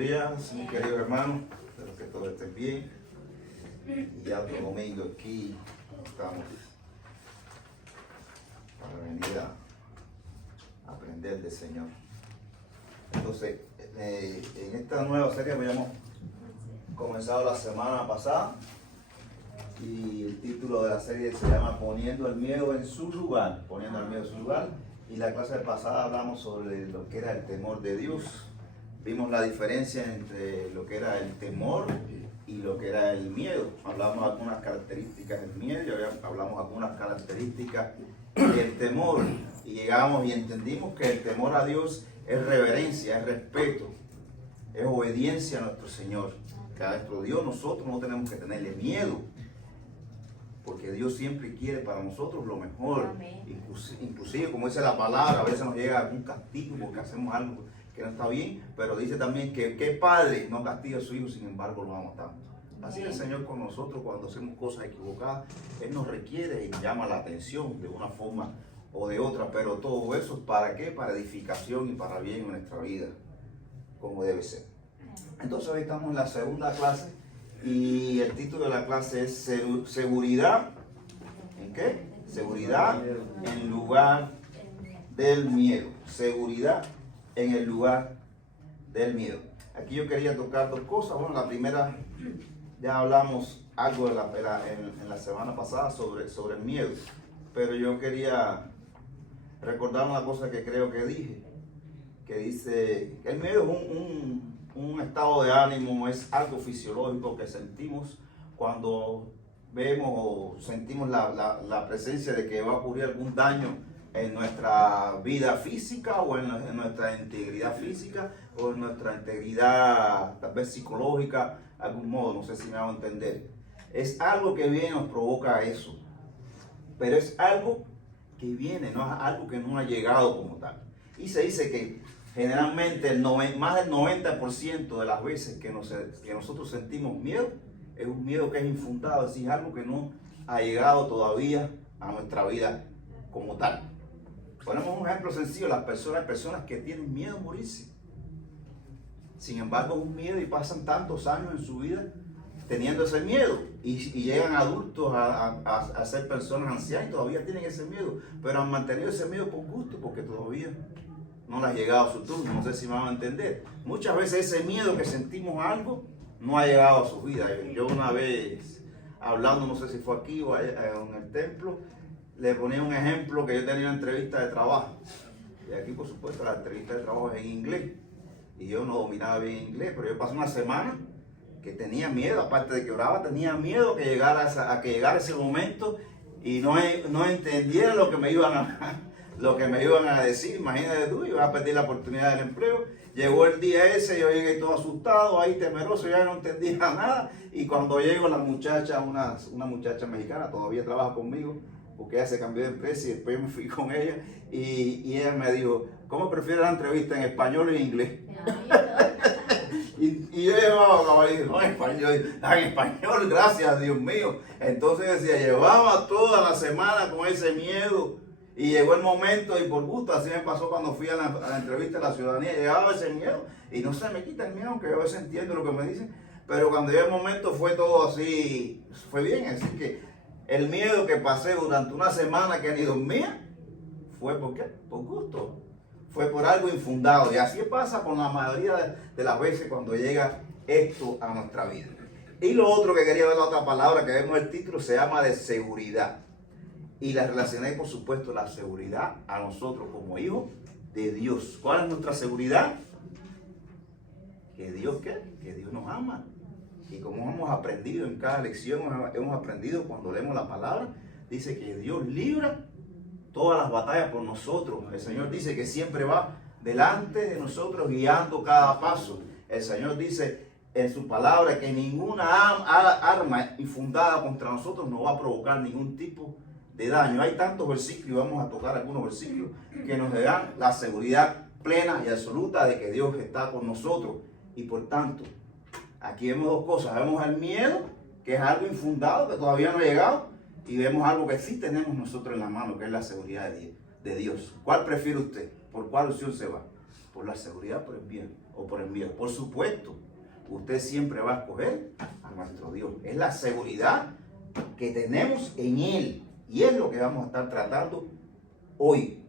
días, mis queridos hermanos. Espero que todos estén bien. Y ya otro domingo aquí estamos para venir a aprender del Señor. Entonces, en esta nueva serie que habíamos comenzado la semana pasada, y el título de la serie se llama Poniendo el miedo en su lugar. Poniendo el miedo en su lugar. Y la clase pasada hablamos sobre lo que era el temor de Dios. Vimos la diferencia entre lo que era el temor y lo que era el miedo. Hablamos de algunas características del miedo y hablamos de algunas características del temor. Y llegamos y entendimos que el temor a Dios es reverencia, es respeto, es obediencia a nuestro Señor. Que a nuestro Dios nosotros no tenemos que tenerle miedo, porque Dios siempre quiere para nosotros lo mejor. Inclusive, como dice la palabra, a veces nos llega algún castigo porque hacemos algo que no está bien, pero dice también que ¿qué padre no castiga a su hijo, sin embargo lo ama tanto? Así es el Señor con nosotros cuando hacemos cosas equivocadas. Él nos requiere y llama la atención de una forma o de otra, pero todo eso es ¿para qué? Para edificación y para bien en nuestra vida, como debe ser. Entonces hoy estamos en la segunda clase y el título de la clase es Seguridad. ¿En qué? Seguridad en lugar del miedo. Seguridad en el lugar del miedo. Aquí yo quería tocar dos cosas. Bueno, la primera, ya hablamos algo en la semana pasada sobre el miedo, pero yo quería recordar una cosa que creo que dije, que dice que el miedo es un estado de ánimo, es algo fisiológico que sentimos cuando vemos o sentimos la presencia de que va a ocurrir algún daño en nuestra vida física o en nuestra integridad física o en nuestra integridad tal vez psicológica, de algún modo, no sé si me hago entender. Es algo que viene, nos provoca eso, pero es algo que viene, no es algo que no ha llegado como tal. Y se dice que generalmente más del 90% de las veces que nosotros sentimos miedo, es un miedo que es infundado, es decir, algo que no ha llegado todavía a nuestra vida como tal. Ponemos un ejemplo sencillo, hay personas que tienen miedo a morirse. Sin embargo, es un miedo y pasan tantos años en su vida teniendo ese miedo y llegan adultos a ser personas ancianas y todavía tienen ese miedo, pero han mantenido ese miedo por gusto porque todavía no les ha llegado a su turno. No sé si me van a entender. Muchas veces ese miedo que sentimos a algo no ha llegado a su vida. Yo una vez hablando, no sé si fue aquí o en el templo, le ponía un ejemplo que yo tenía una entrevista de trabajo. Y aquí, por supuesto, la entrevista de trabajo es en inglés. Y yo no dominaba bien inglés, pero yo pasé una semana que tenía miedo, aparte de que oraba, tenía miedo que llegara ese momento y no entendiera lo que me iban a decir. Imagínate tú, iba a perder la oportunidad del empleo. Llegó el día ese, yo llegué todo asustado, ahí temeroso, ya no entendía nada. Y cuando llego la muchacha, una muchacha mexicana, todavía trabaja conmigo, porque ella se cambió de empresa y después me fui con ella. Y ella me dijo, ¿cómo prefieres la entrevista, en español o en inglés? Y yo llevaba, no, en español, gracias, Dios mío. Entonces decía, llevaba toda la semana con ese miedo. Y llegó el momento y por gusto, así me pasó cuando fui a la entrevista de la ciudadanía, llevaba ese miedo y no se me quita el miedo, aunque yo a veces entiendo lo que me dicen, pero cuando llegó el momento fue todo así, fue bien. Así que el miedo que pasé durante una semana que ni dormía, fue ¿por qué? Por gusto, fue por algo infundado. Y así pasa con la mayoría de las veces cuando llega esto a nuestra vida. Y lo otro que quería ver, la otra palabra que vemos en el título, se llama de seguridad. Y la relacioné, por supuesto, la seguridad a nosotros como hijos de Dios. ¿Cuál es nuestra seguridad? Que Dios, ¿qué? Que Dios nos ama. Y como hemos aprendido en cada lección, hemos aprendido cuando leemos la palabra, dice que Dios libra todas las batallas por nosotros. El Señor dice que siempre va delante de nosotros guiando cada paso. El Señor dice en su palabra que ninguna arma infundada contra nosotros nos va a provocar ningún tipo de daño. Hay tantos versículos, y vamos a tocar algunos versículos que nos dan la seguridad plena y absoluta de que Dios está con nosotros. Y por tanto, aquí vemos dos cosas. Vemos el miedo, que es algo infundado, que todavía no ha llegado, y vemos algo que sí tenemos nosotros en la mano, que es la seguridad de Dios. ¿Cuál prefiere usted? ¿Por cuál opción se va? ¿Por la seguridad o por el miedo? o por el miedo. Por supuesto, usted siempre va a escoger a nuestro Dios. Es la seguridad que tenemos en Él. Y es lo que vamos a estar tratando hoy.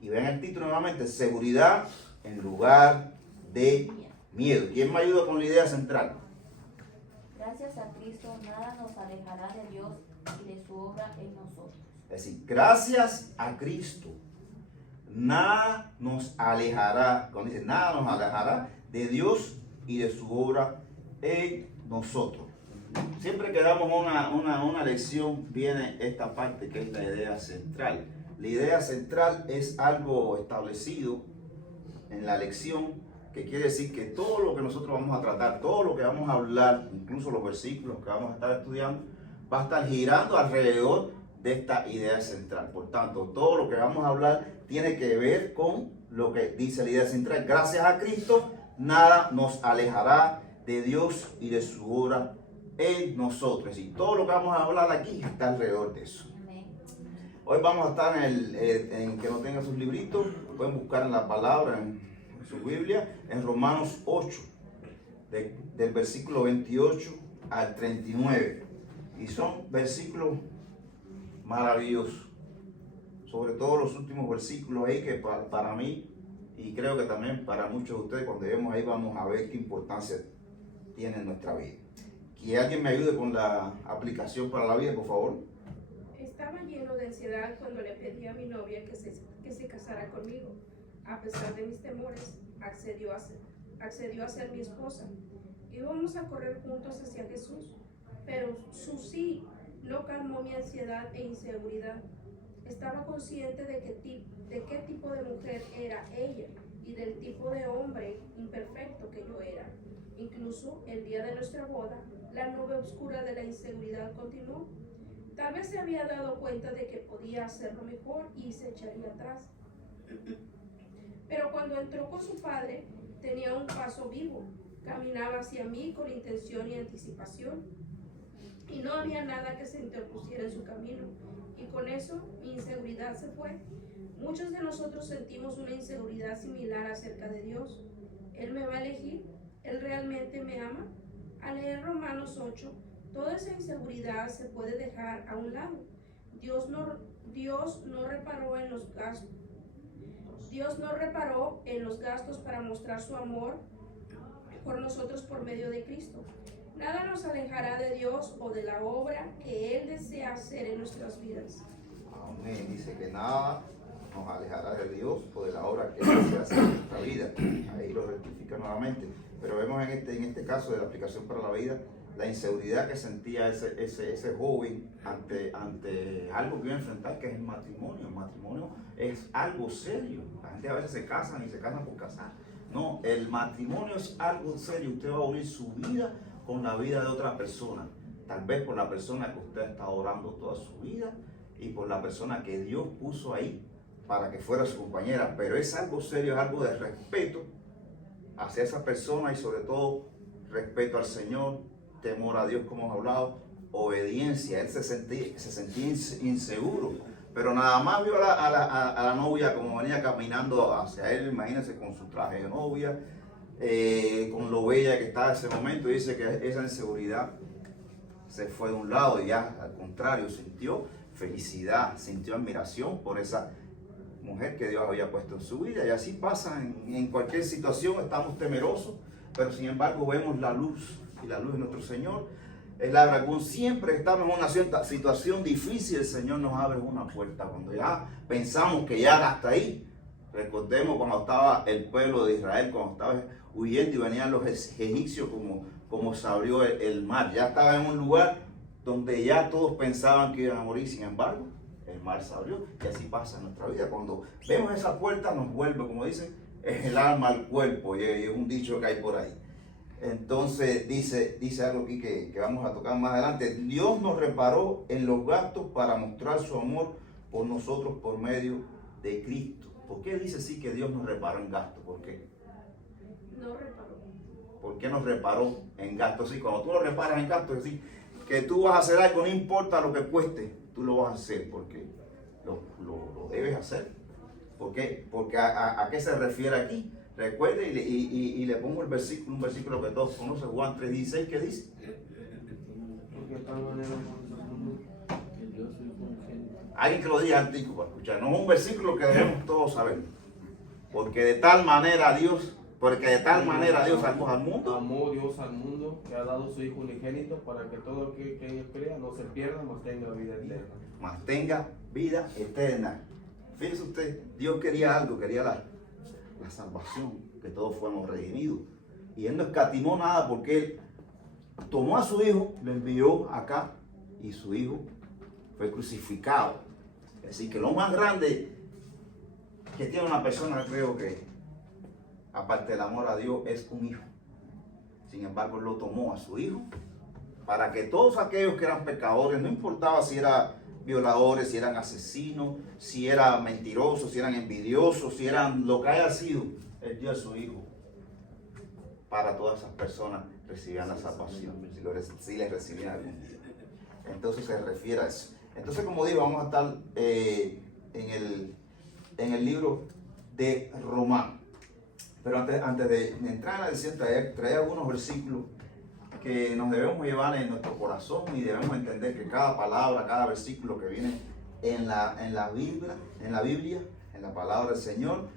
Y vean el título nuevamente, seguridad en lugar de miedo. ¿Quién me ayuda con la idea central? Gracias a Cristo, nada nos alejará de Dios y de su obra en nosotros. Es decir, gracias a Cristo, nada nos alejará, cuando dice nada nos alejará de Dios y de su obra en nosotros. Siempre que damos una lección, viene esta parte que es la idea central. La idea central es algo establecido en la lección, que quiere decir que todo lo que nosotros vamos a tratar, todo lo que vamos a hablar, incluso los versículos que vamos a estar estudiando, va a estar girando alrededor de esta idea central. Por tanto, todo lo que vamos a hablar tiene que ver con lo que dice la idea central. Gracias a Cristo, nada nos alejará de Dios y de su obra en nosotros. Y todo lo que vamos a hablar aquí está alrededor de eso. Amén. Hoy vamos a estar en que no tengan sus libritos, pueden buscar en la palabra, en su Biblia, en Romanos 8, del versículo 28 al 39. Y son versículos maravillosos, sobre todo los últimos versículos ahí que para mí, y creo que también para muchos de ustedes, cuando vemos ahí vamos a ver qué importancia tiene en nuestra vida. Que alguien me ayude con la aplicación para la vida, por favor. Estaba lleno de ansiedad cuando le pedí a mi novia que se casara conmigo. A pesar de mis temores, accedió a ser mi esposa. Íbamos a correr juntos hacia Jesús, pero su sí no calmó mi ansiedad e inseguridad. Estaba consciente de qué tipo de mujer era ella y del tipo de hombre imperfecto que yo era. Incluso el día de nuestra boda, la nube oscura de la inseguridad continuó. Tal vez se había dado cuenta de que podía hacerlo mejor y se echaría atrás. Pero cuando entró con su padre, tenía un paso vivo. Caminaba hacia mí con intención y anticipación. Y no había nada que se interpusiera en su camino. Y con eso, mi inseguridad se fue. Muchos de nosotros sentimos una inseguridad similar acerca de Dios. ¿Él me va a elegir? ¿Él realmente me ama? Al leer Romanos 8, toda esa inseguridad se puede dejar a un lado. Dios no reparó en los gastos. Dios no reparó en los gastos para mostrar su amor por nosotros por medio de Cristo. Nada nos alejará de Dios o de la obra que Él desea hacer en nuestras vidas. Amén. Dice que nada nos alejará de Dios o de la obra que Él desea hacer en nuestra vida. Ahí lo rectifica nuevamente. Pero vemos en este caso de la aplicación para la vida, la inseguridad que sentía ese joven ante algo que iba a enfrentar, que es el matrimonio. El matrimonio es algo serio. La gente a veces se casan y se casan por casar. No, el matrimonio es algo serio. Usted va a unir su vida con la vida de otra persona. Tal vez por la persona que usted está orando toda su vida y por la persona que Dios puso ahí para que fuera su compañera. Pero es algo serio, es algo de respeto hacia esa persona y sobre todo respeto al Señor, temor a Dios, como hemos hablado, obediencia. Él se sentía inseguro, pero nada más vio a la novia como venía caminando hacia él. Imagínense con su traje de novia, con lo bella que estaba en ese momento, y dice que esa inseguridad se fue de un lado y ya al contrario sintió felicidad, sintió admiración por esa mujer que Dios había puesto en su vida. Y así pasa en cualquier situación. Estamos temerosos, pero sin embargo vemos la luz, y la luz de nuestro Señor es la dragón. Siempre estamos en una situación difícil, el Señor nos abre una puerta. Cuando ya pensamos que ya hasta ahí, recordemos cuando estaba el pueblo de Israel, cuando estaba huyendo y venían los egipcios, como se abrió el mar. Ya estaba en un lugar donde ya todos pensaban que iban a morir, sin embargo el mar se abrió. Y así pasa en nuestra vida. Cuando vemos esa puerta nos vuelve, como dicen, es el alma al cuerpo, y es un dicho que hay por ahí. Entonces dice algo aquí que vamos a tocar más adelante. Dios nos reparó en los gastos para mostrar su amor por nosotros por medio de Cristo. ¿Por qué dice así que Dios nos reparó en gastos? ¿Por qué? No reparó. ¿Por qué nos reparó en gastos? Sí, cuando tú lo reparas en gastos, es decir, que tú vas a hacer algo, no importa lo que cueste, tú lo vas a hacer porque lo debes hacer. ¿Por qué? Porque ¿a qué se refiere aquí? Recuerde y le pongo un versículo que todos conocen, Juan 3:16, ¿qué dice? Porque de tal manera amó Dios al mundo, que dio a su Hijo unigénito. Alguien que lo diga antico para escuchar, no es un versículo que debemos todos saber. Porque de tal manera Dios amó al mundo. Amó Dios al mundo, que ha dado su Hijo unigénito, para que todo aquel que en él crea no se pierda, mas tenga vida eterna. Mas tenga vida eterna. Fíjese usted, Dios quería algo, quería la salvación, que todos fuéramos redimidos. Y Él no escatimó nada porque Él tomó a su Hijo, lo envió acá y su Hijo fue crucificado. Es decir, que lo más grande que tiene una persona, creo que, aparte del amor a Dios, es un hijo. Sin embargo, Él lo tomó a su Hijo para que todos aquellos que eran pecadores, no importaba si eran violadores, si eran asesinos, si eran mentirosos, si eran envidiosos, si eran lo que haya sido, Él dio a su Hijo para todas esas personas recibían la salvación, si les recibían algún día. Entonces se refiere a eso. Entonces, como digo, vamos a estar en el libro de Romano. Pero antes de entrar en la lección, trae algunos versículos que nos debemos llevar en nuestro corazón y debemos entender que cada palabra, cada versículo que viene en la Biblia, en la palabra del Señor,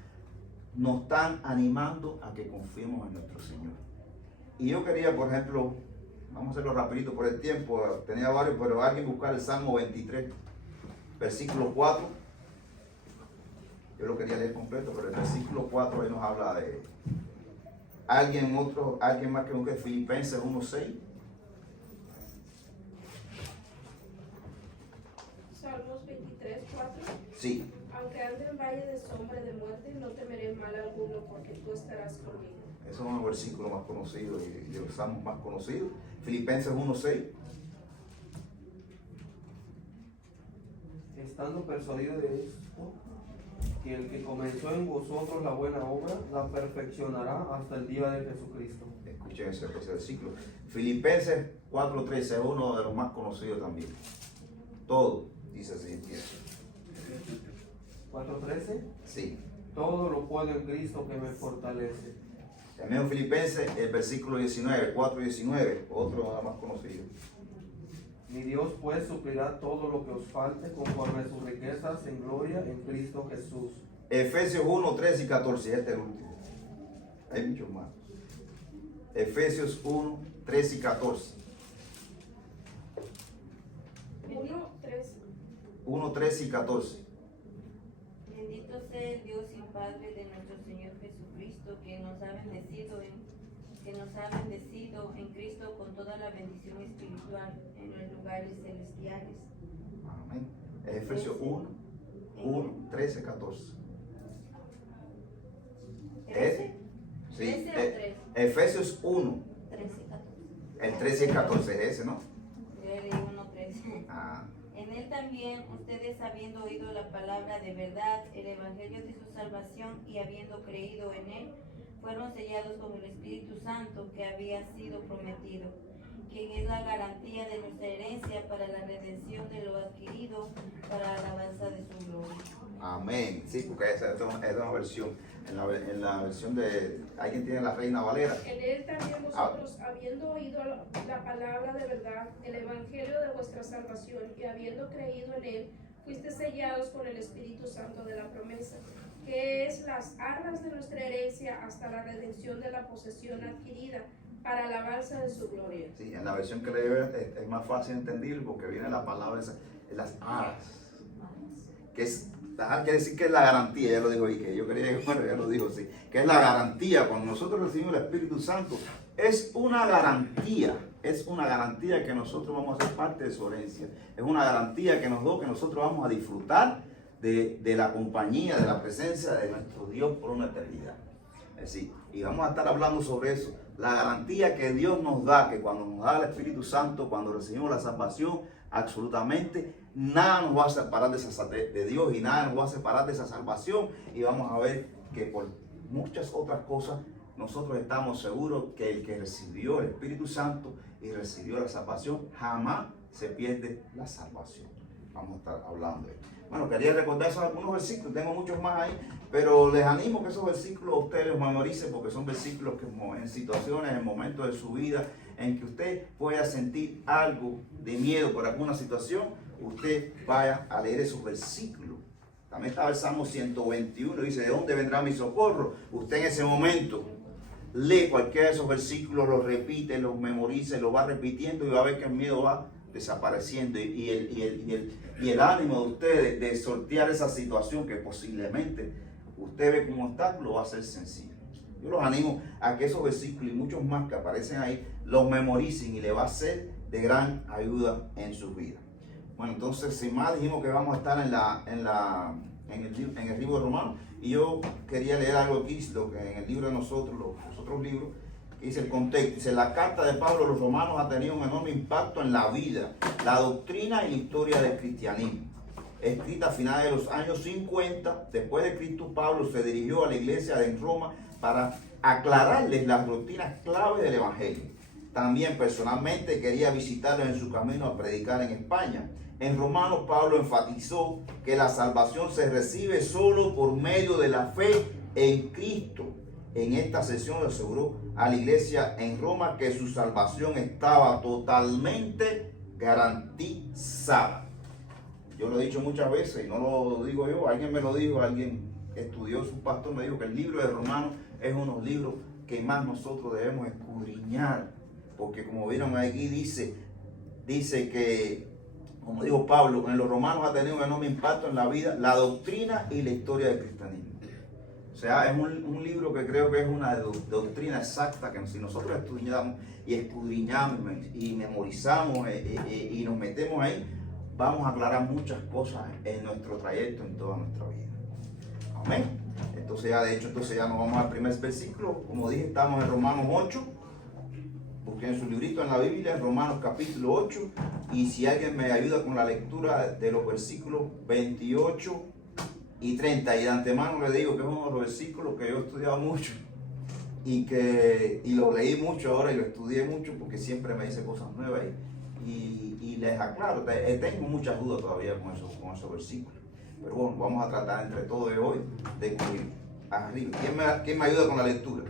nos están animando a que confiemos en nuestro Señor. Y yo quería, por ejemplo, vamos a hacerlo rapidito por el tiempo, tenía varios, pero alguien buscar el Salmo 23, versículo 4. Yo lo quería leer completo, pero el versículo 4 ahí nos habla de alguien más que busque Filipenses 1:6. Salmos 23, 4. Sí, Aunque ande en valle de sombra de muerte, no temeré mal alguno, porque tú estarás conmigo. esos son los versículos más conocidos y los salmos más conocidos. Filipenses 1:6. Estando persuadido de esto, que el que comenzó en vosotros la buena obra, la perfeccionará hasta el día de Jesucristo. Escuchen ese versículo. Filipenses 4:13 es uno de los más conocidos también. Todo dice así, empieza. 4:13. Sí. Todo lo puedo en Cristo que me fortalece. También Filipenses, el versículo 19, 4:19, otro de los más conocidos. Mi Dios pues suplirá todo lo que os falte conforme a sus riquezas en gloria en Cristo Jesús. Efesios 1:13 y 14, este es el último. Hay muchos más. Efesios 1:13 y 14. 1, 3. 1:13 y 14. Bendito sea el Dios y Padre de nuestro Señor Jesucristo, que nos ha bendecido en Cristo con toda la bendición espiritual en los lugares celestiales. Amén. Efesios 1:13, 14. ¿13? Sí. 13 o 3. Efesios 1, 13 y 14. el 13 y el 14 es ese, ¿no? Yo leí 1:13. Ah, En él también ustedes, habiendo oído la palabra de verdad, el evangelio de su salvación, y habiendo creído en él, fueron sellados con el Espíritu Santo que había sido prometido, quien es la garantía de nuestra herencia para la redención de lo adquirido, para la alabanza de su gloria. amén. Sí, porque esa es una versión. En la versión de alguien tiene la Reina Valera. En él también vosotros, habiendo oído la palabra de verdad, el evangelio de vuestra salvación, y habiendo creído en él, fuiste sellados con el Espíritu Santo de la promesa, que es las arras de nuestra herencia hasta la redención de la posesión adquirida, para alabanza de su gloria. Sí, en la versión que leo es más fácil entendible porque viene la palabra esa, las aras. Que quiere decir que es la garantía, ya lo dijo Ike, yo creía que bueno, ya lo dijo, sí, que es la garantía. Cuando nosotros recibimos el Espíritu Santo, es una garantía que nosotros vamos a ser parte de su herencia, es una garantía que nos da que nosotros vamos a disfrutar de la compañía, de la presencia de nuestro Dios por una eternidad. Es decir, y vamos a estar hablando sobre eso, la garantía que Dios nos da, que cuando nos da el Espíritu Santo, cuando recibimos la salvación, absolutamente nada nos va a separar de Dios y nada nos va a separar de esa salvación. Y vamos a ver que por muchas otras cosas nosotros estamos seguros que el que recibió el Espíritu Santo y recibió la salvación jamás se pierde la salvación. vamos a estar hablando. Bueno, quería recordar esos algunos versículos, tengo muchos más ahí, pero les animo que esos versículos ustedes los memoricen porque son versículos que en situaciones, en momentos de su vida, en que usted pueda sentir algo de miedo por alguna situación, usted vaya a leer esos versículos. También estaba el Salmo 121, dice, ¿de dónde vendrá mi socorro? Usted en ese momento lee cualquiera de esos versículos, los repite, los memoriza, los va repitiendo y va a ver que el miedo va desapareciendo y el ánimo de usted de sortear esa situación que posiblemente usted ve como obstáculo va a ser sencillo. Yo los animo a que esos versículos y muchos más que aparecen ahí los memoricen y le va a ser de gran ayuda en sus vidas. Bueno, entonces sin más dijimos que vamos a estar en el libro de Romanos y yo quería leer algo aquí, lo que en el libro de nosotros, los otros libros, que dice el contexto, dice la carta de Pablo a los romanos ha tenido un enorme impacto en la vida, la doctrina y la historia del cristianismo. Escrita a finales de los años 50, después de Cristo, Pablo se dirigió a la iglesia de Roma para aclararles las doctrinas claves del Evangelio. También personalmente quería visitarlos en su camino a predicar en España. En Romanos, Pablo enfatizó que la salvación se recibe solo por medio de la fe en Cristo. En esta sesión le aseguró a la iglesia en Roma que su salvación estaba totalmente garantizada. Yo lo he dicho muchas veces y no lo digo yo, alguien me lo dijo, alguien estudió, su pastor me dijo que el libro de Romanos es uno de los libros que más nosotros debemos escudriñar, porque como vieron aquí dice que, como dijo Pablo, en los romanos ha tenido un enorme impacto en la vida, la doctrina y la historia del cristianismo. O sea, es un libro que creo que es una doctrina exacta que si nosotros estudiamos y escudriñamos y memorizamos y nos metemos ahí, vamos a aclarar muchas cosas en nuestro trayecto, en toda nuestra vida. Amén. Entonces ya nos vamos al primer versículo. Como dije, estamos en Romanos 8. Busquen su librito en la Biblia, Romanos capítulo 8. Y si alguien me ayuda con la lectura de los versículos 28 y 30. Y de antemano le digo que es uno de los versículos que yo he estudiado mucho. Y lo leí mucho ahora y lo estudié mucho porque siempre me dice cosas nuevas. Y les aclaro, tengo muchas dudas todavía con esos versículos. Pero bueno, vamos a tratar entre todos de hoy de cubrir arriba. ¿Quién me ayuda con la lectura?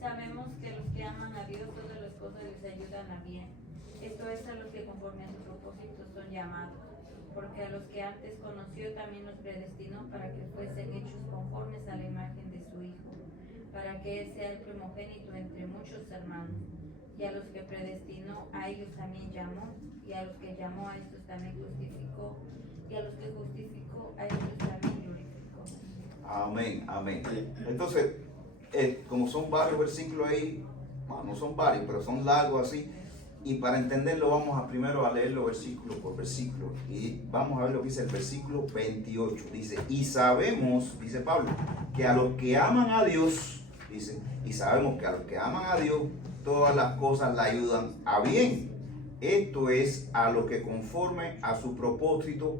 Sabemos que los que aman a Dios, todas las cosas les ayudan a bien. Esto es a los que conforme a su propósito son llamados. Porque a los que antes conoció también los predestinó para que fuesen hechos conformes a la imagen de su Hijo, para que Él sea el primogénito entre muchos hermanos. Y a los que predestinó, a ellos también llamó, y a los que llamó, a estos también justificó, y a los que justificó, a ellos también glorificó. Amén, amén. Entonces, como son varios versículos ahí, bueno, no son varios, pero son largos así, y para entenderlo vamos primero a leerlo versículo por versículo, y vamos a ver lo que dice el versículo 28. Dice, y sabemos, dice Pablo, que a los que aman a Dios, dice, y sabemos que a los que aman a Dios, todas las cosas le ayudan a bien. Esto es a los que conforme a su propósito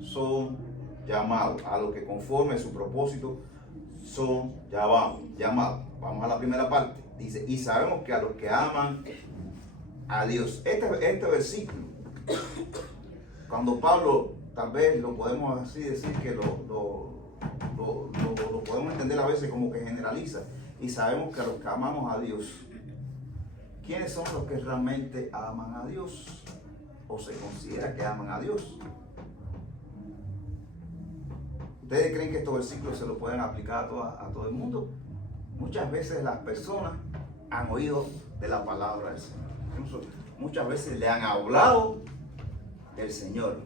son llamados. A los que conforme a su propósito son llamados. Vamos a la primera parte. Dice, y sabemos que a los que aman a Dios. Este versículo, cuando Pablo, tal vez lo podemos así decir que lo podemos entender a veces como que generaliza. Y sabemos que a los que amamos a Dios, ¿quiénes son los que realmente aman a Dios? ¿O se considera que aman a Dios? ¿Ustedes creen que estos versículos se los pueden aplicar a todo el mundo? Muchas veces las personas han oído de la palabra del Señor. Incluso muchas veces le han hablado del Señor.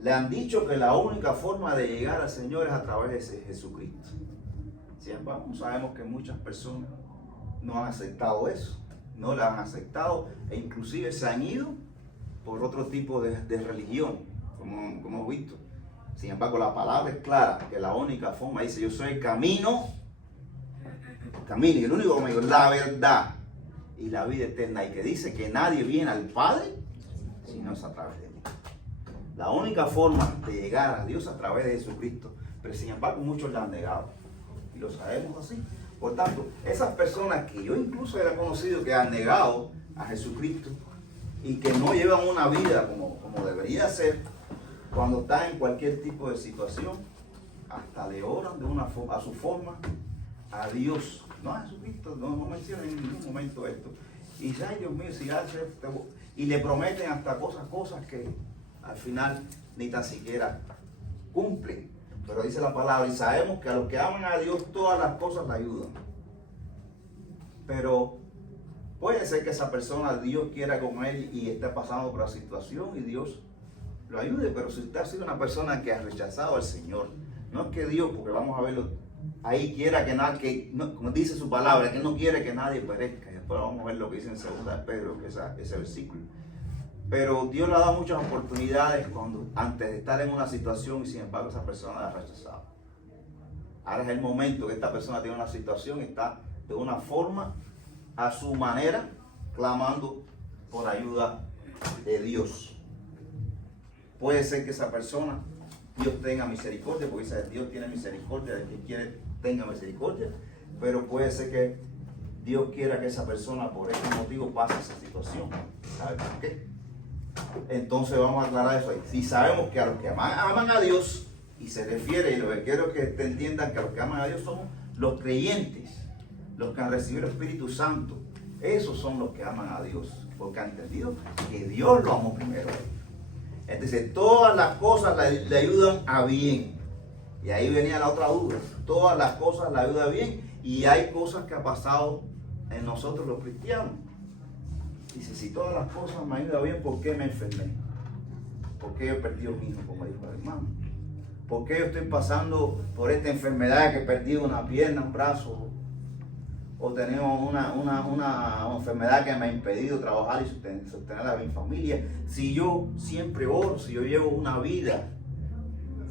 Le han dicho que la única forma de llegar al Señor es a través de Jesucristo. Sin embargo, sabemos que muchas personas no han aceptado eso. No la han aceptado e inclusive se han ido por otro tipo de religión, como hemos visto. Sin embargo, la palabra es clara, que la única forma, dice, yo soy el camino, y el único camino, la verdad y la vida eterna, y que dice que nadie viene al Padre si no es a través de mí. La única forma de llegar a Dios es a través de Jesucristo, pero sin embargo muchos la han negado, y lo sabemos así. Por tanto, esas personas que yo incluso he conocido que han negado a Jesucristo, y que no llevan una vida como debería ser, cuando están en cualquier tipo de situación, hasta le oran de una forma, a su forma, a Dios, no a Jesucristo, no mencionan en ningún momento esto. Y dice, ay Dios mío, si hace esto, y le prometen hasta cosas que al final ni tan siquiera cumplen. Pero dice la palabra, y sabemos que a los que aman a Dios todas las cosas le ayudan. Pero puede ser que esa persona, Dios quiera con él y esté pasando por la situación y Dios lo ayude. Pero si usted ha sido una persona que ha rechazado al Señor, no es que Dios, porque vamos a verlo, ahí quiera que nadie, como dice su palabra, que Él no quiere que nadie perezca. Y después vamos a ver lo que dice en 2 de Pedro, que es ese versículo. Pero Dios le ha dado muchas oportunidades antes de estar en una situación y sin embargo esa persona la ha rechazado. Ahora es el momento que esta persona tiene una situación y está de una forma, a su manera, clamando por ayuda de Dios. Puede ser que esa persona, Dios tenga misericordia, porque Dios tiene misericordia de quien quiere tenga misericordia, pero puede ser que Dios quiera que esa persona por ese motivo pase esa situación. ¿Sabe por qué? Entonces vamos a aclarar eso ahí. Si sabemos que a los que aman a Dios, y se refiere, y lo que quiero que te entiendan, que a los que aman a Dios somos los creyentes, los que han recibido el Espíritu Santo. Esos son los que aman a Dios, porque han entendido que Dios lo amó primero. Entonces todas las cosas le ayudan a bien. Y ahí venía la otra duda. Todas las cosas le ayudan a bien. Y hay cosas que ha pasado en nosotros los cristianos. Dice, si todas las cosas me ayudan bien, ¿por qué me enfermé? ¿Por qué he perdido un hijo, como dijo el hermano? ¿Por qué yo estoy pasando por esta enfermedad que he perdido una pierna, un brazo? O tenemos una enfermedad que me ha impedido trabajar y sostener a mi familia. Si yo siempre oro, si yo llevo una vida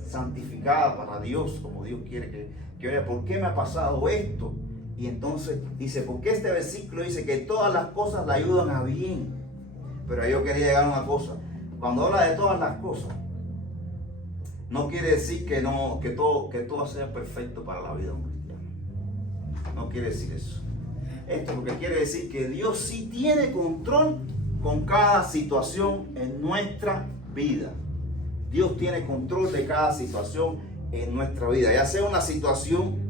santificada para Dios, como Dios quiere que vea, ¿por qué me ha pasado esto? Y entonces dice, porque este versículo dice que todas las cosas le ayudan a bien. Pero yo quería llegar a una cosa. Cuando habla de todas las cosas, no quiere decir que todo sea perfecto para la vida de un cristiano. No quiere decir eso. Esto porque quiere decir que Dios sí tiene control con cada situación en nuestra vida. Dios tiene control de cada situación en nuestra vida. Ya sea una situación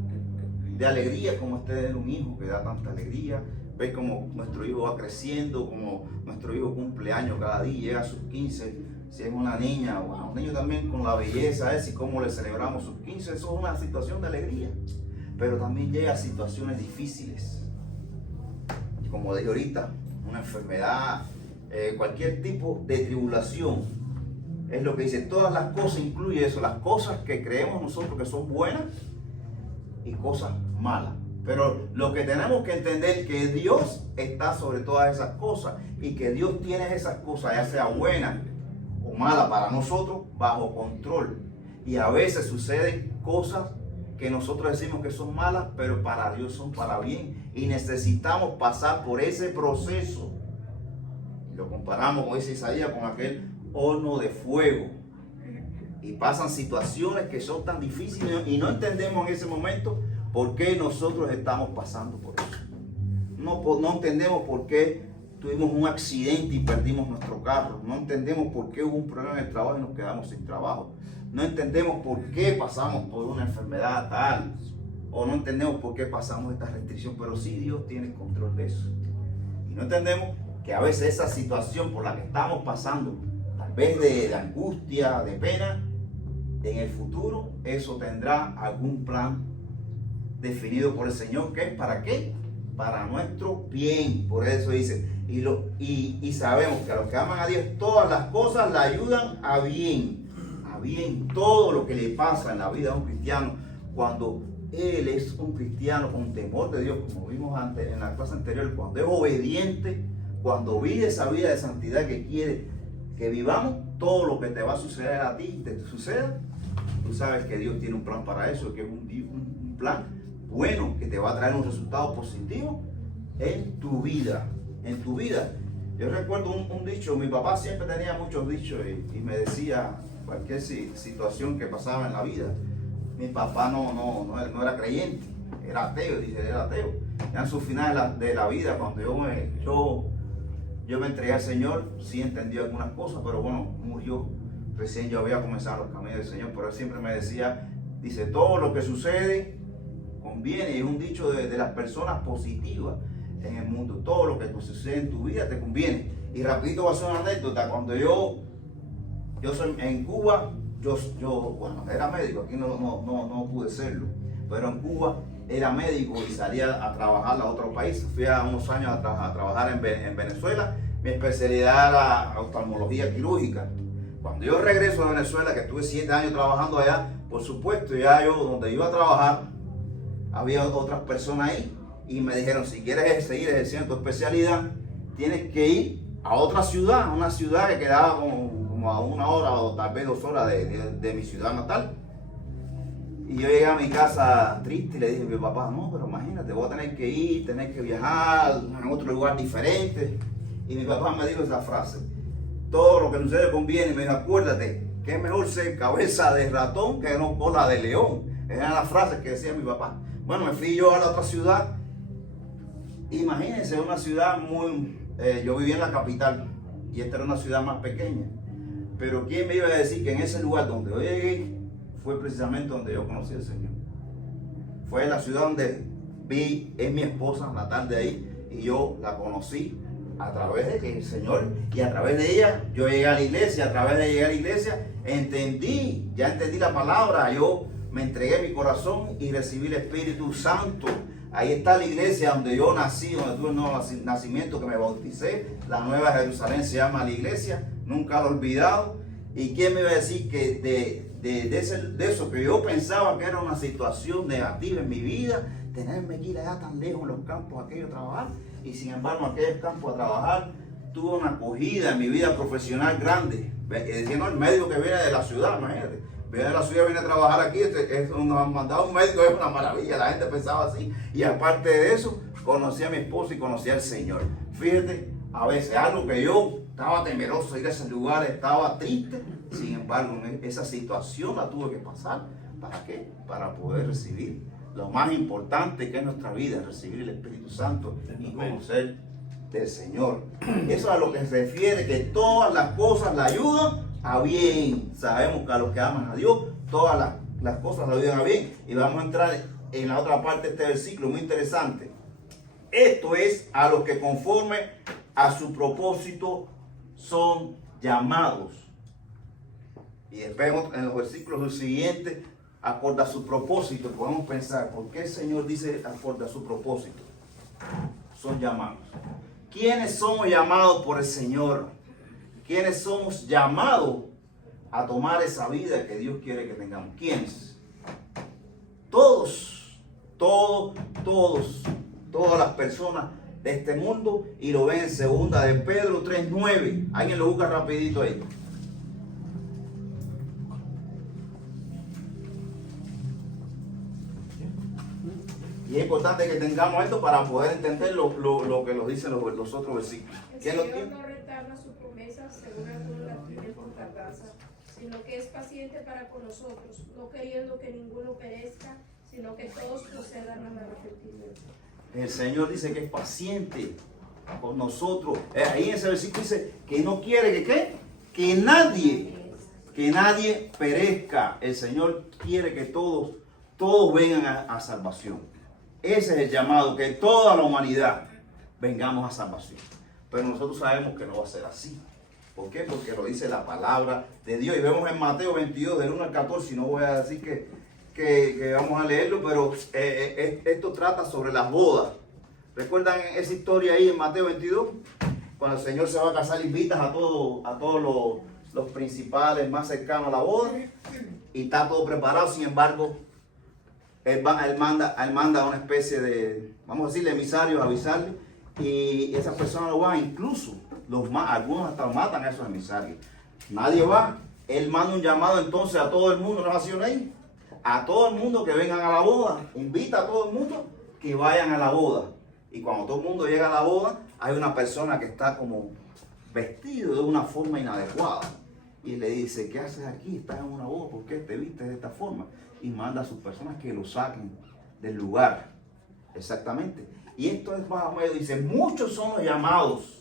de alegría, como tener un hijo que da tanta alegría, ver cómo nuestro hijo va creciendo, como nuestro hijo cumple años cada día, llega a sus 15, si es una niña o un niño también con la belleza y cómo le celebramos sus 15, eso es una situación de alegría. Pero también llega a situaciones difíciles, como dije ahorita, una enfermedad, cualquier tipo de tribulación. Es lo que dice, todas las cosas incluye eso, las cosas que creemos nosotros que son buenas y cosas malas. Pero lo que tenemos que entender es que Dios está sobre todas esas cosas y que Dios tiene esas cosas, ya sea buenas o malas para nosotros, bajo control. Y a veces suceden cosas que nosotros decimos que son malas, pero para Dios son para bien. Y necesitamos pasar por ese proceso. Lo comparamos, como dice Isaías, con aquel horno de fuego. Y pasan situaciones que son tan difíciles y no entendemos en ese momento por qué nosotros estamos pasando por eso. No entendemos por qué tuvimos un accidente y perdimos nuestro carro. No entendemos por qué hubo un problema en el trabajo y nos quedamos sin trabajo. No entendemos por qué pasamos por una enfermedad tal. O no entendemos por qué pasamos esta restricción. Pero sí Dios tiene control de eso. Y no entendemos que a veces esa situación por la que estamos pasando, tal vez de angustia, de pena, en el futuro eso tendrá algún plan definido por el Señor. ¿Qué? ¿Para qué? Para nuestro bien. Por eso dice, y sabemos que a los que aman a Dios todas las cosas le ayudan a bien. A bien. Todo lo que le pasa en la vida de un cristiano, cuando él es un cristiano con temor de Dios, como vimos antes en la clase anterior, cuando es obediente, cuando vive esa vida de santidad que quiere que vivamos, todo lo que te va a suceder a ti, te suceda, tú sabes que Dios tiene un plan para eso, que es un plan bueno, que te va a traer un resultado positivo en tu vida. En tu vida. Yo recuerdo un dicho, mi papá siempre tenía muchos dichos y me decía cualquier situación que pasaba en la vida. Mi papá no era creyente, era ateo, dice, era ateo. Ya en su final de la vida, cuando yo yo me entregué al Señor, sí entendí algunas cosas, pero bueno, murió. Recién yo había comenzado los caminos del Señor, pero él siempre me decía, dice, todo lo que sucede conviene, y es un dicho de las personas positivas en el mundo, todo lo que sucede en tu vida te conviene. Y rapidito va a ser una anécdota, cuando yo soy en Cuba, yo bueno, era médico, aquí no pude serlo, pero en Cuba era médico y salía a trabajar a otro país. Fui a unos años a trabajar en Venezuela. Mi especialidad era oftalmología quirúrgica. Cuando yo regreso a Venezuela, que estuve 7 años trabajando allá, por supuesto, ya yo donde iba a trabajar, había otras personas ahí y me dijeron, si quieres seguir ejerciendo tu especialidad, tienes que ir a otra ciudad, una ciudad que quedaba como a 1 hora o tal vez 2 horas de mi ciudad natal. Y yo llegué a mi casa triste y le dije a mi papá, no, pero imagínate, voy a tener que ir, tener que viajar a otro lugar diferente. Y mi papá me dijo esa frase, todo lo que sucede conviene. Y me dijo, acuérdate, que es mejor ser cabeza de ratón que no cola de león. Esa era la frase que decía mi papá. Bueno, me fui yo a la otra ciudad. Imagínense, una ciudad yo vivía en la capital y esta era una ciudad más pequeña. Pero ¿quién me iba a decir que en ese lugar donde yo llegué fue precisamente donde yo conocí al Señor? Fue la ciudad donde es mi esposa, la tarde ahí, y yo la conocí a través de que el Señor, y a través de ella yo llegué a la iglesia. A través de llegar a la iglesia entendí la palabra, yo me entregué mi corazón y recibí el Espíritu Santo. Ahí está la iglesia donde yo nací, donde tuve el nuevo nacimiento, que me bauticé. La Nueva Jerusalén se llama la iglesia, nunca lo he olvidado. ¿Y quién me iba a decir que de eso que yo pensaba que era una situación negativa en mi vida, tenerme que ir allá tan lejos en los campos aquellos a trabajar? Y sin embargo, en aquellos campos a trabajar tuve una acogida en mi vida profesional grande. Diciendo el médico que viene de la ciudad, imagínate. Viene de la ciudad, viene a trabajar aquí, nos han mandado un médico, es una maravilla, la gente pensaba así. Y aparte de eso, conocí a mi esposa y conocí al Señor. Fíjate, a veces algo que yo estaba temeroso de ir a ese lugar, estaba triste, sin embargo, esa situación la tuve que pasar. ¿Para qué? Para poder recibir lo más importante que es nuestra vida, recibir el Espíritu Santo y conocer del Señor. Eso es a lo que se refiere, que todas las cosas le ayudan a bien. Sabemos que a los que aman a Dios, todas las cosas le ayudan a bien. Y vamos a entrar en la otra parte de este versículo, muy interesante. Esto es a los que conforme a su propósito son llamados. Y después en los versículos siguientes, acorde a su propósito, podemos pensar, ¿por qué el Señor dice acorde a su propósito? Son llamados. ¿Quiénes somos llamados por el Señor? ¿Quiénes somos llamados a tomar esa vida que Dios quiere que tengamos? ¿Quiénes? Todos, todas las personas de este mundo, y lo ven en 2 de Pedro 3:9. Alguien lo busca rapidito ahí. Y es importante que tengamos esto para poder entender lo que nos dicen los otros versículos. El Señor no retarda su promesa, según algunos la tienen por tardanza, sino que es paciente para con nosotros, no queriendo que ninguno perezca, sino que todos procedan al arrepentimiento. El Señor dice que es paciente con nosotros. Ahí en ese versículo dice que no quiere que nadie perezca. El Señor quiere que todos vengan a salvación. Ese es el llamado, que toda la humanidad vengamos a salvación. Pero nosotros sabemos que no va a ser así. ¿Por qué? Porque lo dice la palabra de Dios. Y vemos en Mateo 22, del 1 al 14, y no voy a decir que vamos a leerlo, pero esto trata sobre las bodas. ¿Recuerdan esa historia ahí en Mateo 22? Cuando el Señor se va a casar, invitas a todos los principales más cercanos a la boda, y está todo preparado. Sin embargo, Él manda una especie de, vamos a decirle, emisarios a avisarle, y esas personas no van, incluso algunos hasta matan a esos emisarios. Nadie va. Él manda un llamado entonces a todo el mundo, ¿no nació ahí? A todo el mundo que vengan a la boda. Invita a todo el mundo que vayan a la boda. Y cuando todo el mundo llega a la boda, hay una persona que está como vestido de una forma inadecuada. Y le dice, ¿qué haces aquí? Estás en una boda, ¿por qué te vistes de esta forma? Y manda a sus personas que lo saquen del lugar. Exactamente. Y esto es más o menos, dice, muchos son los llamados,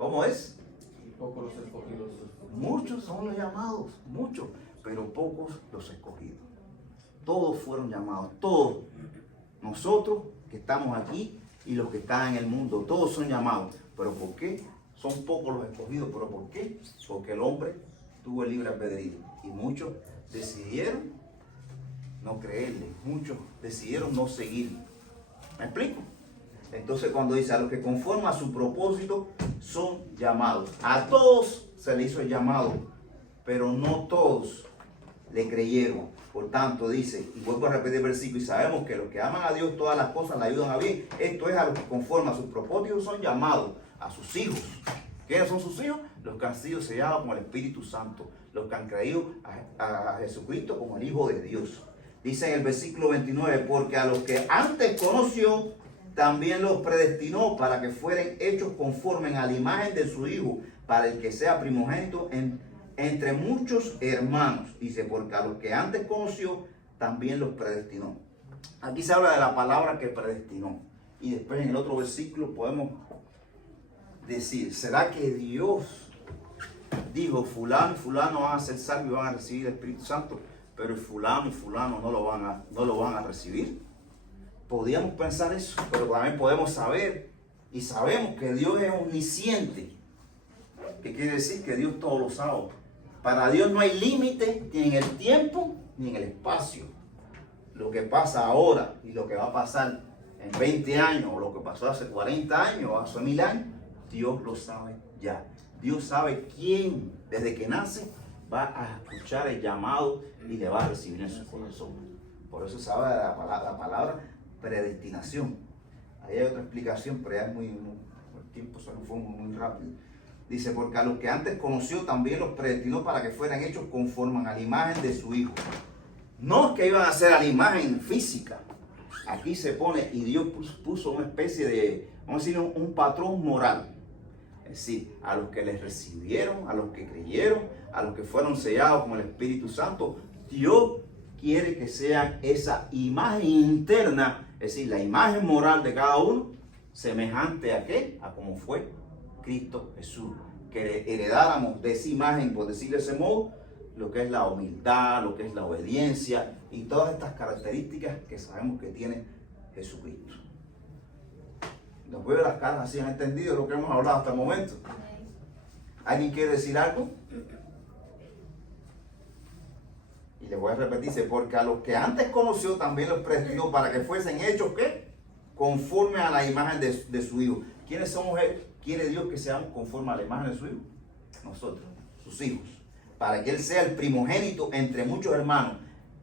¿Cómo es? Pocos los escogidos. Muchos son los llamados, muchos, pero pocos los escogidos. Todos fueron llamados, todos. Nosotros que estamos aquí y los que están en el mundo, todos son llamados. ¿Pero por qué? Son pocos los escogidos. ¿Pero por qué? Porque el hombre tuvo el libre albedrío y muchos decidieron no creerle, muchos decidieron no seguirle. ¿Me explico? Entonces cuando dice a los que conforman a su propósito son llamados, a todos se le hizo el llamado, pero no todos le creyeron. Por tanto dice, y vuelvo a repetir el versículo, y sabemos que los que aman a Dios todas las cosas le ayudan a bien. Esto es, a los que conforman a sus propósitos son llamados, a sus hijos. ¿Quiénes son sus hijos? Los que han sido sellados con el Espíritu Santo, los que han creído a Jesucristo como el Hijo de Dios. Dice en el versículo 29, porque a los que antes conoció, también los predestinó para que fueran hechos conforme a la imagen de su Hijo, para el que sea primogénito entre muchos hermanos. Dice, porque a los que antes conoció, también los predestinó. Aquí se habla de la palabra que predestinó. Y después en el otro versículo podemos decir, ¿será que Dios dijo, fulano y fulano van a ser salvos y van a recibir el Espíritu Santo, pero fulano y fulano no lo van a recibir? Podíamos pensar eso, pero también podemos saber y sabemos que Dios es omnisciente. ¿Qué quiere decir? Que Dios todo lo sabe. Para Dios no hay límite ni en el tiempo ni en el espacio. Lo que pasa ahora y lo que va a pasar en 20 años, o lo que pasó hace 40 años o hace 1000 años, Dios lo sabe ya. Dios sabe quién, desde que nace, va a escuchar el llamado y le va a recibir en su corazón. Por eso se habla de la palabra predestinación. Ahí hay otra explicación, pero ya es el tiempo se nos fue muy rápido. Dice, porque a los que antes conoció también los predestinó para que fueran hechos conforme a la imagen de su Hijo. No es que iban a ser a la imagen física. Aquí se pone, y Dios puso una especie de, vamos a decir, un patrón moral. Es decir, a los que les recibieron, a los que creyeron, a los que fueron sellados con el Espíritu Santo, Dios quiere que sean esa imagen interna, es decir, la imagen moral de cada uno, semejante a qué, a como fue Cristo Jesús, que heredáramos de esa imagen, por decirlo de ese modo, lo que es la humildad, lo que es la obediencia y todas estas características que sabemos que tiene Jesucristo. ¿Nos veo las caras así? ¿Han entendido lo que hemos hablado hasta el momento? ¿Alguien quiere decir algo? Y le voy a repetir, dice, porque a los que antes conoció también los predestinó para que fuesen hechos, ¿qué? Conforme a la imagen de su Hijo. ¿Quiénes somos él? ¿Quiere Dios que seamos conforme a la imagen de su Hijo? Nosotros, sus hijos. Para que Él sea el primogénito entre muchos hermanos.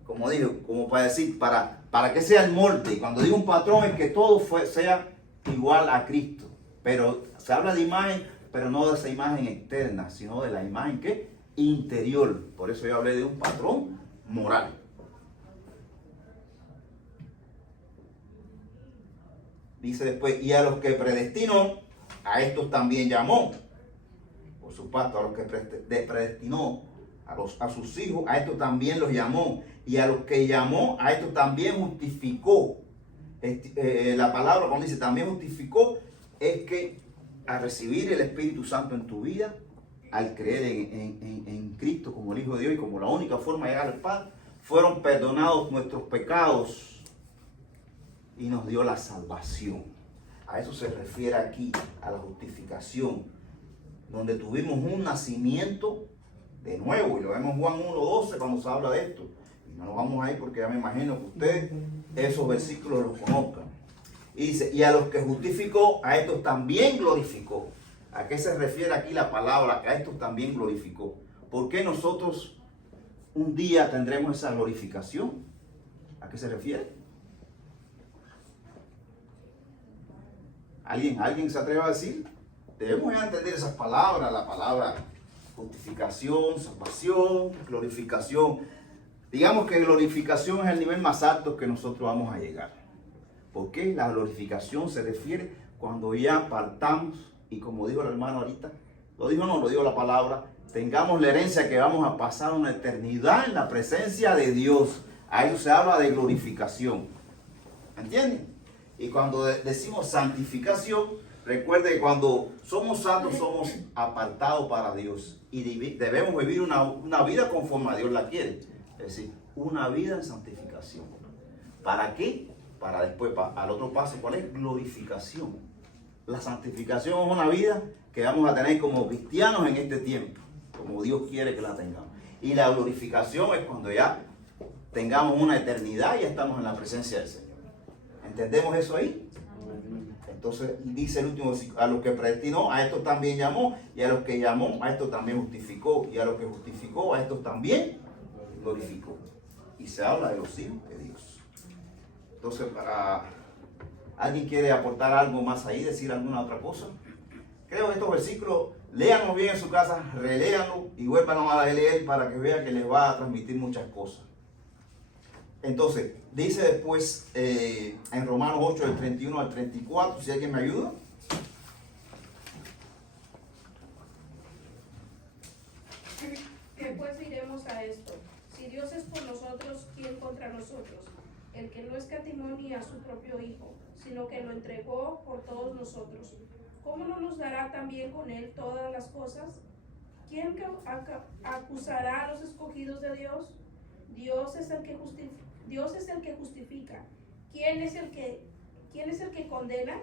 Como digo, como para decir, para que sea el molde. Y cuando digo un patrón es que todo sea igual a Cristo. Pero se habla de imagen, pero no de esa imagen externa, sino de la imagen ¿qué? Interior. Por eso yo hablé de un patrón moral. Dice después, y a los que predestinó, a estos también llamó. Por su parte, a los que predestinó, a sus hijos, a estos también los llamó. Y a los que llamó, a estos también justificó. La palabra cuando dice también justificó, es que al recibir el Espíritu Santo en tu vida, al creer en Cristo como el Hijo de Dios y como la única forma de llegar al Padre, fueron perdonados nuestros pecados y nos dio la salvación. A eso se refiere aquí, a la justificación, donde tuvimos un nacimiento de nuevo, y lo vemos en Juan 1:12 cuando se habla de esto. Y no nos vamos a ir porque ya me imagino que ustedes esos versículos los conozcan. Y dice, y a los que justificó, a estos también glorificó. ¿A qué se refiere aquí la palabra? A estos también glorificó. ¿Por qué nosotros un día tendremos esa glorificación? ¿A qué se refiere? ¿Alguien se atreve a decir? Debemos entender esas palabras, la palabra justificación, salvación, glorificación. Digamos que glorificación es el nivel más alto que nosotros vamos a llegar. ¿Por qué? La glorificación se refiere cuando ya partamos y como dijo el hermano ahorita, lo dijo la palabra, tengamos la herencia que vamos a pasar una eternidad en la presencia de Dios. A eso se habla de glorificación. ¿Entienden? Y cuando decimos santificación, Recuerde que cuando somos santos somos apartados para Dios y debemos vivir una vida conforme a Dios la quiere. Es decir, una vida en santificación. ¿Para qué? Para después, al otro paso, ¿cuál es? Glorificación. La santificación es una vida que vamos a tener como cristianos en este tiempo, como Dios quiere que la tengamos. Y la glorificación es cuando ya tengamos una eternidad y ya estamos en la presencia del Señor. ¿Entendemos eso ahí? Entonces dice el último versículo: a los que predestinó, a estos también llamó, y a los que llamó, a estos también justificó, y a los que justificó, a estos también glorificó. Y se habla de los hijos de Dios. Entonces, ¿alguien quiere aportar algo más ahí, decir alguna otra cosa? Creo que estos versículos, léanlos bien en su casa, reléanlo y vuelvan a leer para que vean que les va a transmitir muchas cosas. Entonces, dice después en Romanos 8, del 31 al 34, si alguien me ayuda. ¿Qué pues diremos a esto? Si Dios es por nosotros, ¿quién contra nosotros? El que no escatimó ni a su propio Hijo, sino que lo entregó por todos nosotros, ¿cómo no nos dará también con él todas las cosas? ¿Quién acusará a los escogidos de Dios? Dios es el que justifica. ¿Quién es el que condena?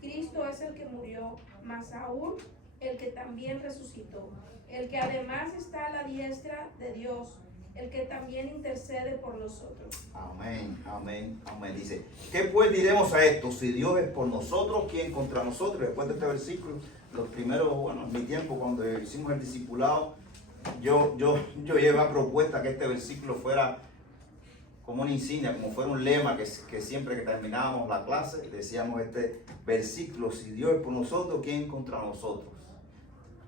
Cristo es el que murió, más aún el que también resucitó, el que además está a la diestra de Dios, el que también intercede por nosotros. Amén, amén, amén. Dice, ¿qué pues diremos a esto? Si Dios es por nosotros, ¿quién contra nosotros? Después de este versículo, los primeros, en mi tiempo, cuando hicimos el discipulado, yo llevé a propuesta que este versículo fuera como una insignia, como fuera un lema, que siempre que terminábamos la clase, decíamos este versículo: si Dios es por nosotros, ¿quién contra nosotros?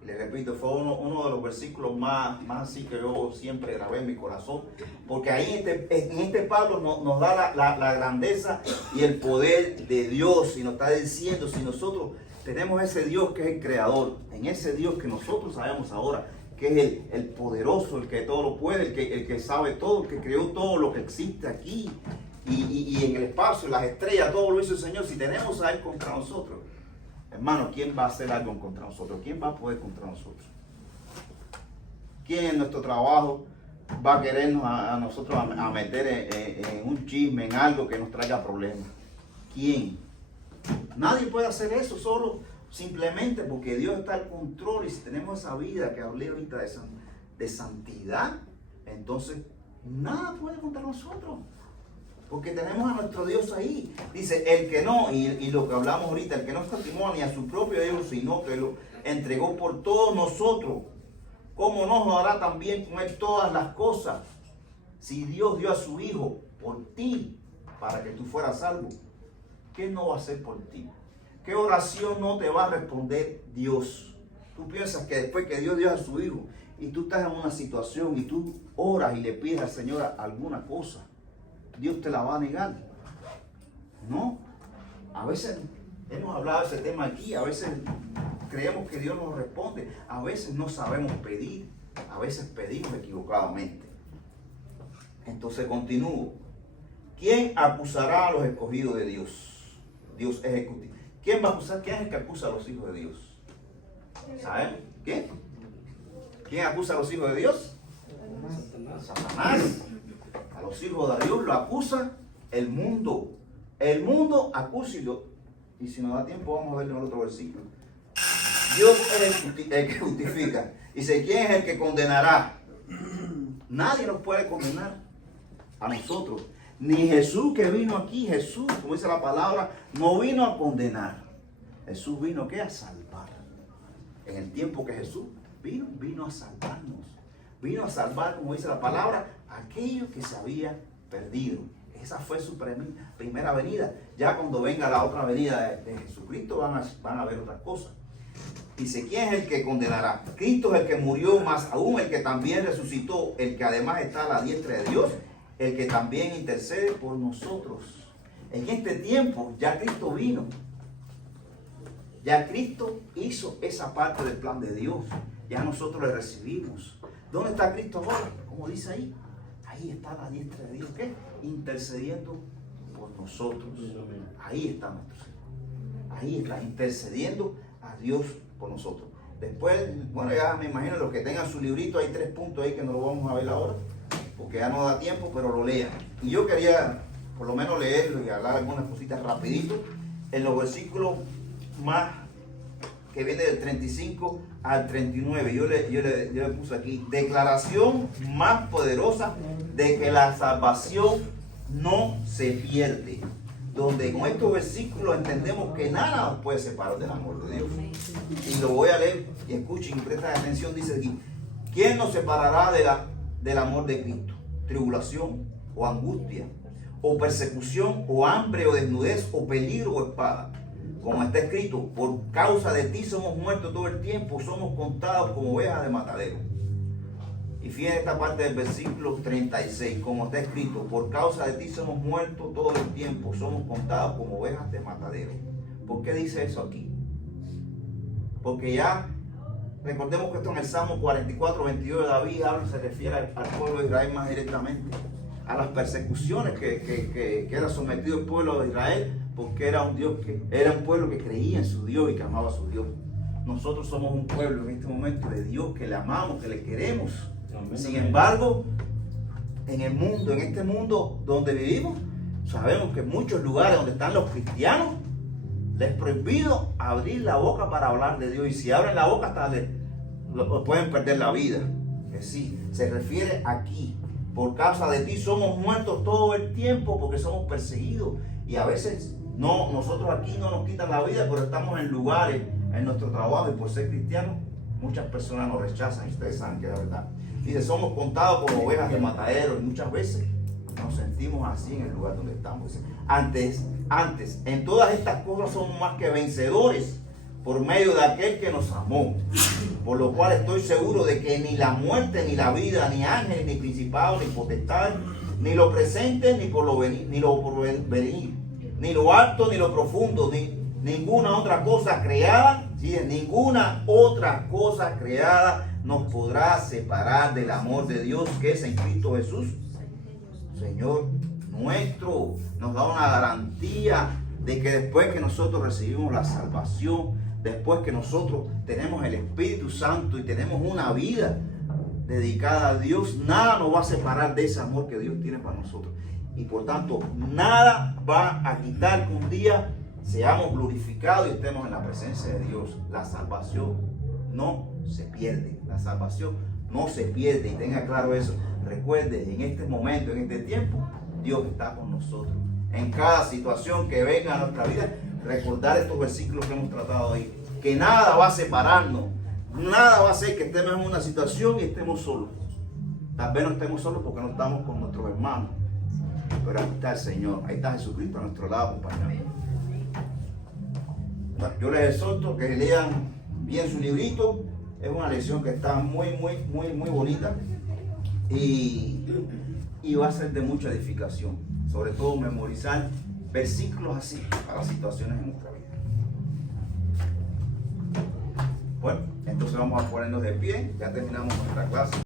Y les repito, fue uno de los versículos más así que yo siempre grabé en mi corazón, porque ahí en este Pablo nos da la grandeza y el poder de Dios, y nos está diciendo, si nosotros tenemos ese Dios que es el creador, en ese Dios que nosotros sabemos ahora, que es el poderoso, el que todo lo puede, el que sabe todo, el que creó todo lo que existe aquí y en el espacio, las estrellas, todo lo hizo el Señor. Si tenemos a Él contra nosotros, hermano, ¿quién va a hacer algo contra nosotros? ¿Quién va a poder contra nosotros? ¿Quién en nuestro trabajo va a querernos a nosotros a meter en un chisme, en algo que nos traiga problemas? ¿Quién? Nadie puede hacer eso solo, simplemente porque Dios está al control. Y si tenemos esa vida que hablé ahorita de santidad, entonces nada puede contra nosotros, porque tenemos a nuestro Dios ahí. Dice, el que no, y lo que hablamos ahorita, el que no escatimó ni a su propio Hijo, sino que lo entregó por todos nosotros, ¿cómo no nos dará también con él todas las cosas? Si Dios dio a su Hijo por ti, para que tú fueras salvo, ¿qué no va a hacer por ti? ¿Qué oración no te va a responder Dios? Tú piensas que después que Dios dio a su Hijo y tú estás en una situación y tú oras y le pides al Señor alguna cosa, Dios te la va a negar. No. A veces hemos hablado de ese tema aquí, a veces creemos que Dios nos responde, a veces no sabemos pedir, a veces pedimos equivocadamente. Entonces continúo. ¿Quién acusará a los escogidos de Dios? Dios ejecutivo. ¿Quién va a acusar? ¿Quién es el que acusa a los hijos de Dios? ¿Saben? ¿Quién? ¿Quién acusa a los hijos de Dios? Satanás. A los hijos de Dios lo acusa el mundo. El mundo acusa y si nos da tiempo vamos a ver en el otro versículo. Dios es el que justifica. Dice, ¿quién es el que condenará? Nadie nos puede condenar a nosotros. Ni Jesús que vino aquí, Jesús, como dice la palabra, no vino a condenar. Jesús vino ¿qué? A salvar. En el tiempo que Jesús vino a salvarnos. Vino a salvar, como dice la palabra, a aquellos que se había perdido. Esa fue su primera venida. Ya cuando venga la otra venida de Jesucristo van a ver otras cosas. Dice, ¿quién es el que condenará? Cristo es el que murió, más aún el que también resucitó, el que además está a la diestra de Dios, el que también intercede por nosotros. En este tiempo ya Cristo vino. Ya Cristo hizo esa parte del plan de Dios. Ya nosotros le recibimos. ¿Dónde está Cristo ahora? Como dice ahí. Ahí está la diestra de Dios. ¿Qué? Intercediendo por nosotros. Ahí está nuestro Señor. ahí está intercediendo a Dios por nosotros. Después, bueno, ya me imagino los que tengan su librito, hay 3 puntos ahí que no lo vamos a ver ahora, porque ya no da tiempo, pero lo lean. Y yo quería por lo menos leerlo y hablar algunas cositas rapidito en los versículos más que viene del 35 al 39. Yo le puse aquí, declaración más poderosa de que la salvación no se pierde. Donde con estos versículos entendemos que nada nos puede separar del amor de Dios. Y lo voy a leer y escuchen y presten atención. Dice aquí, ¿quién nos separará del amor de Cristo? Tribulación o angustia, o persecución, o hambre, o desnudez, o peligro, o espada. Como está escrito, por causa de ti somos muertos todo el tiempo, somos contados como ovejas de matadero. Y fíjense esta parte del versículo 36, como está escrito, por causa de ti somos muertos todo el tiempo, somos contados como ovejas de matadero. ¿Por qué dice eso aquí? Porque ya, recordemos que esto en el Salmo 44, 22 de David se refiere al pueblo de Israel más directamente, a las persecuciones que era sometido el pueblo de Israel, porque era un pueblo que creía en su Dios y que amaba a su Dios. Nosotros somos un pueblo en este momento de Dios, que le amamos, que le queremos. Sin embargo, en este mundo donde vivimos, sabemos que en muchos lugares donde están los cristianos, les es prohibido abrir la boca para hablar de Dios. Y si abren la boca, hasta pueden perder la vida. Que sí, se refiere aquí. Por causa de ti somos muertos todo el tiempo porque somos perseguidos. Y a veces nosotros aquí no nos quitan la vida, pero estamos en lugares, en nuestro trabajo, y por ser cristianos, muchas personas nos rechazan. Y ustedes saben que es la verdad. Dice, somos contados como ovejas de matadero, y muchas veces nos sentimos así en el lugar donde estamos. Dice, antes, en todas estas cosas somos más que vencedores por medio de aquel que nos amó. Por lo cual estoy seguro de que ni la muerte, ni la vida, ni ángeles, ni principados, ni potestades, ni lo presente, ni por lo venir, ni lo alto, ni lo profundo, ni ninguna otra cosa creada, ¿sí? Ninguna otra cosa creada nos podrá separar del amor de Dios que es en Cristo Jesús, Señor nuestro. Nos da una garantía de que después que nosotros recibimos la salvación, después que nosotros tenemos el Espíritu Santo y tenemos una vida dedicada a Dios, nada nos va a separar de ese amor que Dios tiene para nosotros. Y por tanto, nada va a quitar que un día seamos glorificados y estemos en la presencia de Dios. La salvación no se pierde. La salvación no se pierde. Y tenga claro eso. Recuerde, en este momento, en este tiempo, Dios está con nosotros. En cada situación que venga a nuestra vida, recordar estos versículos que hemos tratado hoy. Que nada va a separarnos. Nada va a hacer que estemos en una situación y estemos solos. Tal vez no estemos solos porque no estamos con nuestros hermanos. Pero ahí está el Señor. Ahí está Jesucristo a nuestro lado, acompañando. Bueno, yo les exhorto que lean bien su librito. Es una lección que está muy bonita. Y va a ser de mucha edificación. Sobre todo memorizar versículos así para situaciones en nuestra vida. Bueno, entonces vamos a ponernos de pie. Ya terminamos nuestra clase.